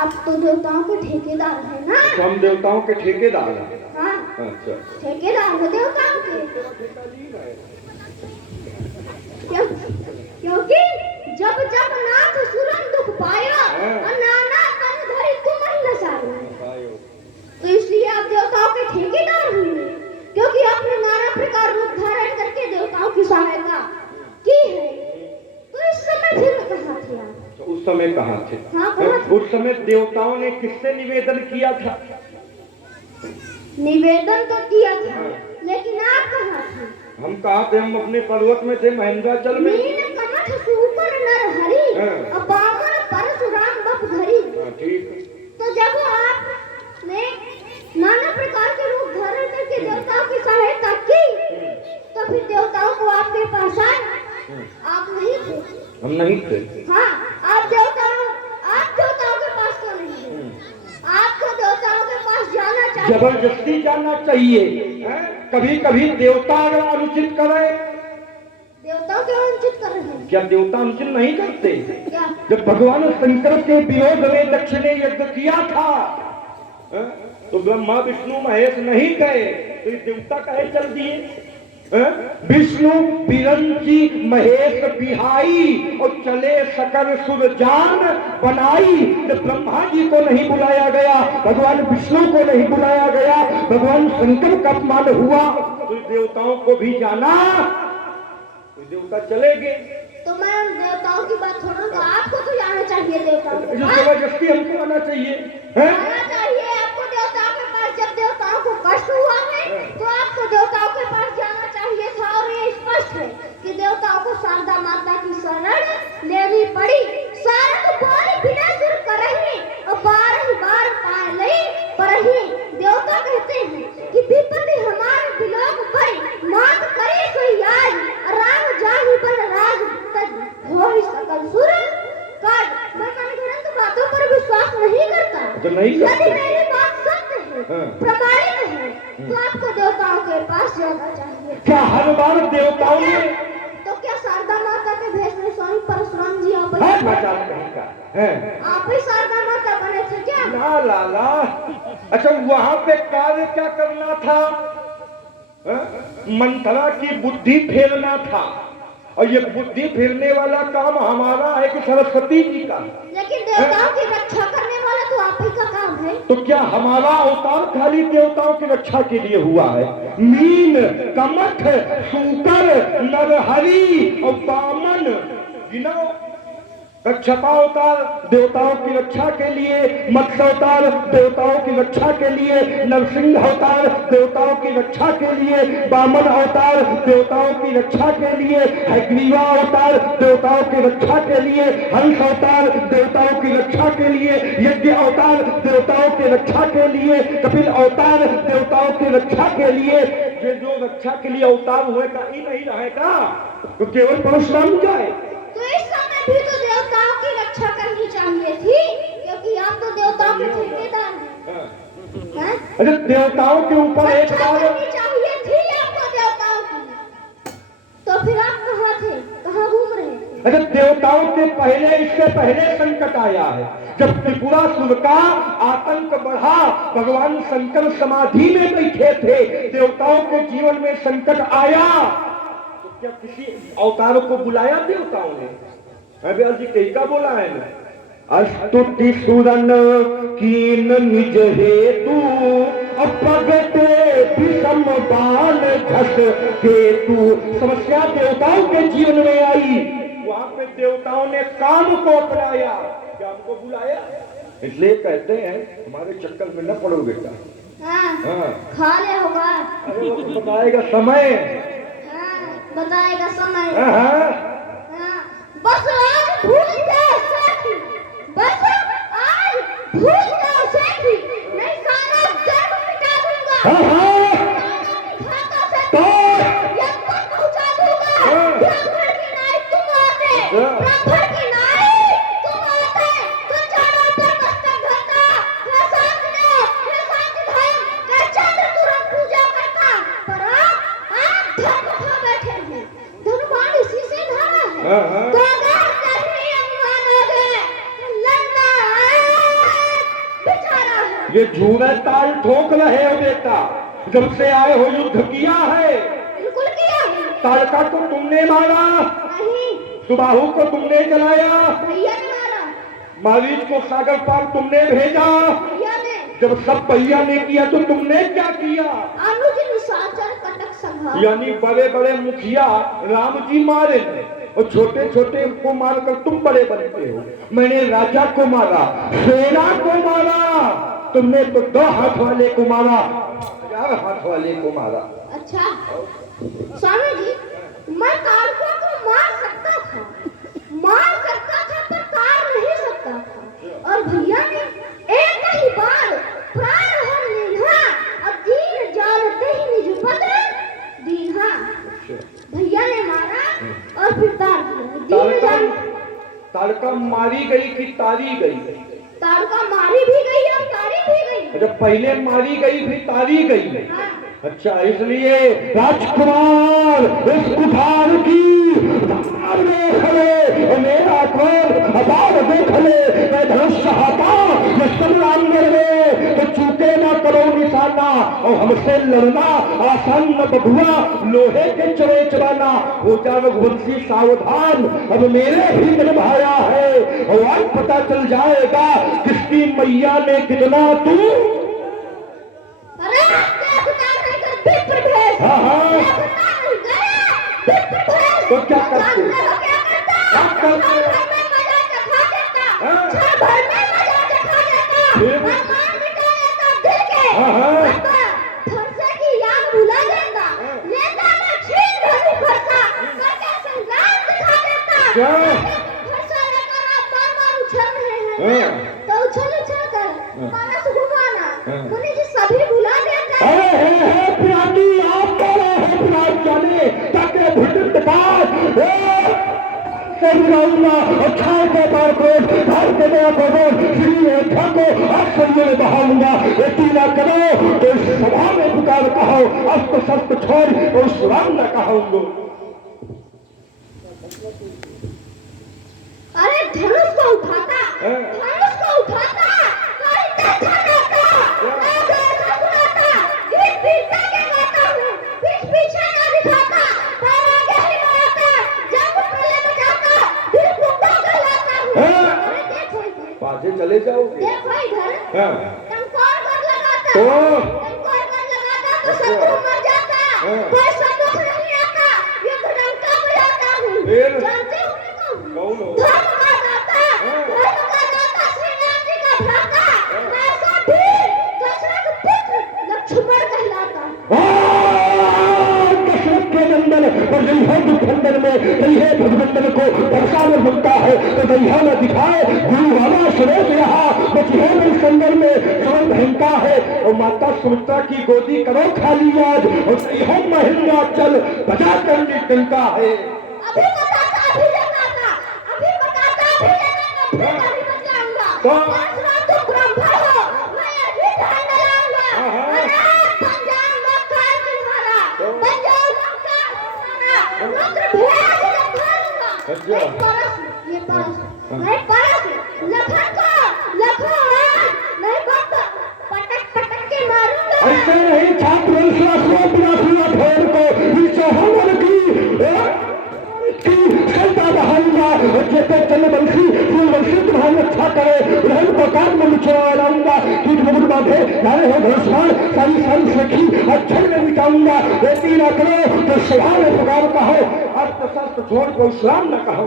आप तो देवताओं के ठेकेदार हैं ना? हम देवताओं के ठेकेदार हैं। हाँ, अच्छा, ठेकेदार हो देवताओं के। क्योंकि जब जब नाथ सुरन दुख पाया और नाना तन धरि तुम ही नसायो, तो इसलिए आप देवताओं के ठेकेदार हुए, क्योंकि आपने नाना प्रकार रूप धारण करके देवताओं की सहायता की है। तो इस समय फिर कहाँ थे आप? तो उस समय कहाँ थे? हाँ, कहाँ थे? उस समय देवताओं ने किससे निवेदन किया था? निवेदन तो किया था, लेकिन आप कहाँ थे? हम कहाँ थे? हम अपने पर्वत में थे, महेंद्राचल में। नील कमठ सुपर नर हरि, अपावर परशुराम बप धरि। ठीक। तो जब आपने नाना प्रकार के रूप धारण करके देवताओं की सहायता की, तो फिर देवताओं को आपके पास आए, आप नहीं थे। हम नहीं थे। हाँ, आप देवताओं के पास क्यों नहीं थे? आपको देवताओं के पास जाना चाहिए। जबरदस्ती जाना चाहिए। कभी कभी देवता अगर अनुचित करे, देवताओं क्यों अनुचित कर रहे हैं? क्या देवता अनुचित नहीं करते? क्या? जब भगवान शंकर के विरोध में दक्ष ने यज्ञ किया था, तो ब्रह्मा विष्णु महेश नहीं गए, तो देवता कहे चल दिए। विष्णु बिरंची महेश बिहाई और चले सकल सुर जान बनाई। जब ब्रह्मा जी को नहीं बुलाया गया, भगवान विष्णु को नहीं बुलाया गया, भगवान शंकर का अपमान हुआ, तो देवताओं को भी जाना, तो देवता चले गए। तो मैं उन देवताओं की बात छोड़ूं, तो आपको तो जाना चाहिए देवताओं के पास। जबरदस्ती हमको आना चाहिए, आना चाहिए आपको देवताओं के पास। जब देवताओं को कष्ट हुआ है, तो आपको देवताओं के पास जाना चाहिए था। और ये स्पष्ट है कि देवताओं को शारदा माता की शरण लेनी पड़ी। शारद बोली बिना सुर करही और 12 बार पाए लई परही। देवता कहते हैं कि विपत्ति हमारे विलोक पड़ी, मात करे सोई आज, राम जाहि पर राज तज होहि सकल सुर काज। मैं तो बातों पर विश्वास नहीं करता। तो नहीं करते। यदि मेरी बात सत्य है, प्रमाणित है, तो आपको देवताओं के पास जाना चाहिए। क्या हर बार देवताओं ने? तो क्या शारदा माता के भेष में स्वामी परशुराम जी आप ही शारदा माता बने थे क्या? ला ला ला। अच्छा, वहाँ पे कार्य क्या करना था? मंथरा की बुद्धि फेरना था, और ये बुद्धि फेरने वाला काम हमारा है कि सरस्वती जी का? लेकिन देवताओं की रक्षा करने वाला तो आप ही का काम है। तो क्या हमारा अवतार खाली देवताओं की रक्षा के लिए हुआ है? मीन कमठ शूकर नरहरि और वामन, गिनो। कच्छपा अवतार देवताओं की रक्षा के लिए, मत्स्य अवतार देवताओं की रक्षा के लिए, नरसिंह अवतार देवताओं की रक्षा के लिए, वामन अवतार देवताओं की रक्षा के लिए, हयग्रीवा अवतार देवताओं की रक्षा के लिए, हंस अवतार देवताओं की रक्षा के लिए, यज्ञ अवतार देवताओं की रक्षा के लिए, कपिल अवतार देवताओं की रक्षा के लिए। ये जो रक्षा के लिए अवतार हुए का ही नहीं रहेगा तो केवल परशुराम जाए। तो इस समय भी तो देवताओं की रक्षा करनी चाहिए थी, क्योंकि आप तो देवताओं के ठेकेदार हैं। अरे देवताओं के ऊपर एक रक्षा बार करनी चाहिए थी आपको देवताओं की। तो फिर आप कहाँ थे, कहाँ घूम रहे थे? अरे देवताओं के पहले, इससे पहले संकट आया है। जब त्रिपुरासुर का आतंक बढ़ा, भगवान शंकर समाधि में बैठे थे, देवताओं के जीवन में संकट आया, क्या किसी अवतार को बुलाया देवताओं ने? अभी जी कहीं का बोला है ना, अस्तुति सुरन कीन निज हेतु, प्रगटे विषम बाल घस केतु। समस्या देवताओं के जीवन में आई, वहां पे देवताओं ने काम को अपनाया, क्या हमको बुलाया? इसलिए कहते हैं हमारे चक्कर में न पड़ो बेटा। हाँ, खा ले होगा। अरे वो तो बताएगा समय, बताएगा समय। बस आज भूल जाओ साथी, बस आज भूल जाओ साथी, नहीं सारा जग मिटा दूंगा। तो यज्ञ को पहुंचा दूंगा। ब्राह्मण की नाई तुम आते, ब्राह्मण की नाई तुम आते, तो चारों पर मस्तक धरता, हे शांति धाम, हे चंद्र तुरंत पूजा करता। पर आप धर्म खा बैठे हैं, धर्मान इसी से धरा है। तो अगर नहीं मानोगे, लड़ना है। ये झूमे ताल ठोक रहे हो बेटा। जब से आए हो युद्ध किया है? बिल्कुल किया है। ताड़का को तुमने मारा? नहीं। सुबाहु को तुमने जलाया? भैया ने मारा। मारीच को सागर पार तुमने भेजा? भैया ने। जब सब भैया ने किया तो तुमने क्या किया? अनुज निशाचर कटक संहार। यानी बड़े बड़े मुखिया राम जी मारे और छोटे छोटे को मारकर तुम बड़े बनते हो। मैंने राजा को मारा, सेना को मारा, तुमने तो 2 हाथ वाले को मारा, 1000 हाथ वाले को मारा। अच्छा स्वामी जी, मैं ताड़का को मार सकता था पर तार नहीं सकता था। और भैया ने एक ही बार प्राण हर लीन्हा और दीन जानते ही निज पत्र दीन्हा। भैया ने मारा और फिर तार दिया। ताड़का मारी गई कि तारी गई? ताड़का मारी भी गई और तारी भी गई। अच्छा, पहले मारी गई फिर तारी गई। हाँ। अच्छा, इसलिए राजकुमार इस कुठार की देख ले, मेरा क्रोध अपार देख ले, मैं धनुष हाथा ये संग्राम में तो चूके ना करो निशाना और हमसे लड़ना आसान न बधुआ लोहे के चरे चबाना। हो जा रघुवंशी सावधान, अब मेरे भी मन भाया है और आज पता चल जाएगा किसकी मैया ने कितना तू। अरे विप्र भेष। हाँ हाँ, तो क्या करते? क्या करते? हाँ हाँ, फरसे की याद भुला देता, लेता मैं छीन धनी फरसा, करके संग्राम दिखा देता। क्या? फरसा लेकर आप बार उछल रहे हैं, तो उछल कर परस घुमाना मुनि जी सभी भुला देते हैं। अरे पिरानी, आप बोलो है पिराज जाने ताकि भुजंत पास समझाऊंगा और छाए के पार को घर के नया को श्री अयोध्या को आश्चर्य में बहाऊंगा। यदि ना करो तो इस सभा में पुकार कहो, अस्त्र शस्त्र छोड़ और सुराम न कहूंगा। अरे धनुष को उठाता, धनुष को उठाता, कोई देखा जाता, लोग ऐसा सुनाता, गीत पीछे के गाता हूँ, पीछे ना दिखाता, पैर आगे ही बढ़ाता, जब पहले बजाता, फिर कुत्ता कहलाता हूँ। अरे देखो इधर, आगे चले जाओगे? देखो इधर, टंकोर कर लगाता, टंकोर कर लगाता तो शत्रु मर जाता, कोई संदूक नहीं आता, युद्ध डंका बजाता हूँ। जानते हो मैं कौन हूँ? धर्म का दाता, श्री राम जी का भ्राता, ऐसा वीर दशरथ पुत्र लक्ष्मण कहलाता। दशरथ के नंदन और दैहा खंडन में दैहे भगवंदन को वर्षा में बनता है तो दैहा में दिखाए गुरु वाला सुरेश रहा बचिहे में संदर में समन भयंता है। और माता सुमित्रा की गोदी करो खाली आज और दैहा महिंद्रा चल बजा कर डंका है। अभी बताता, अभी जगाता, अभी बताता, अभी जगाता, फिर अभी बतलाऊंगा। परशुराम तुम ब्रह्मा हो, मैं अभी ध्यान लगाऊंगा। अरे बन जाऊंगा काल तुम्हारा, बन जाऊंगा काल तुम्हारा, रुद्र भेष जब धरूंगा। नहीं परस, ये परस, नहीं परस, लखन को, लखन, नहीं पटक पटक के मारूंगा। ऐसे नहीं छात्र बिना फेर को चौहान की क्षमता बहाऊंगा और जेते चंद्रवंशी फूलवंशी तुम्हारी रक्षा करे रहन को काट में मिचवा लाऊंगा। कीट मुकुट बांधे लाए हो घोषवाण सारी सारी सखी अक्षर में मिटाऊंगा। बेटी ना करो तो सभा में पुकार कहो, अस्त्र शस्त्र छोड़ को इस्लाम न कहो।